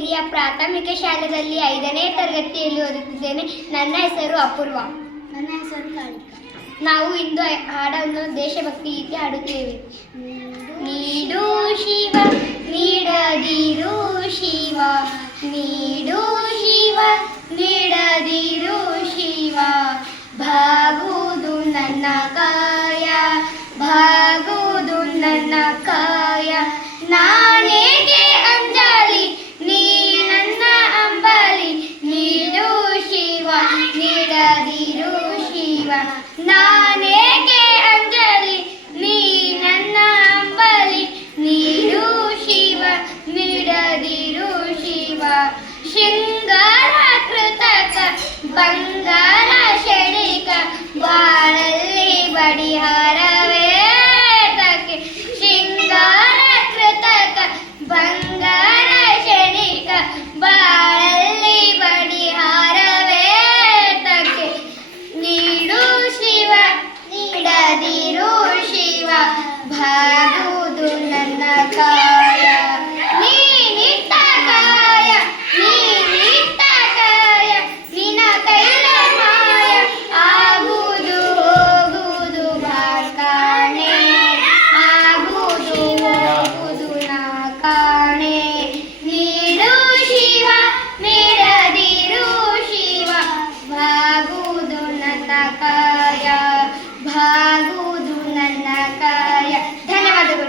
ಹಿರಿಯ ಪ್ರಾಥಮಿಕ ಶಾಲೆಯಲ್ಲಿ 5ನೇ ತರಗತಿಯಲ್ಲಿ ಓದುತ್ತಿದ್ದೇನೆ. ನನ್ನ ಹೆಸರು ಅಪೂರ್ವ. ನನ್ನ ಹೆಸರು ಕಾಳಿಕ. ನಾವು ಇಂದು ಹಾಡನ್ನು ದೇಶಭಕ್ತಿ ಗೀತೆ ಹಾಡುತ್ತೇವೆ. ನೀಡು ಶಿವ ನೀಡದಿರು ಶಿವ, ನೀಡು ಶಿವ ನೀಡದಿರು ಶಿವ, ಭಾಗುವುದು ನನ್ನ ಕಾಯ, ಭಾಗುವುದು ನನ್ನ ಕಾಯ. ನಾನೇಗೆ ಅಂಜಲಿ ನೀ ನನ್ನ ಅಂಬಲಿ, ನೀಡು ಶಿವ ನೀಡದಿರು ಶಿವ. ನಾನೇಗೆ ಅಂಜಲಿ ನೀ ನನ್ನ ಅಂಬಲಿ, ನೀಡು ಶಿವ ನೀಡದಿರು ಶಿವ. ಶೃಂಗಾರ ಕೃತಕ ಬಂಗಾರ ಷಡಿಕ, ಬಾಳಲ್ಲಿ ಬಡಿಹಾರ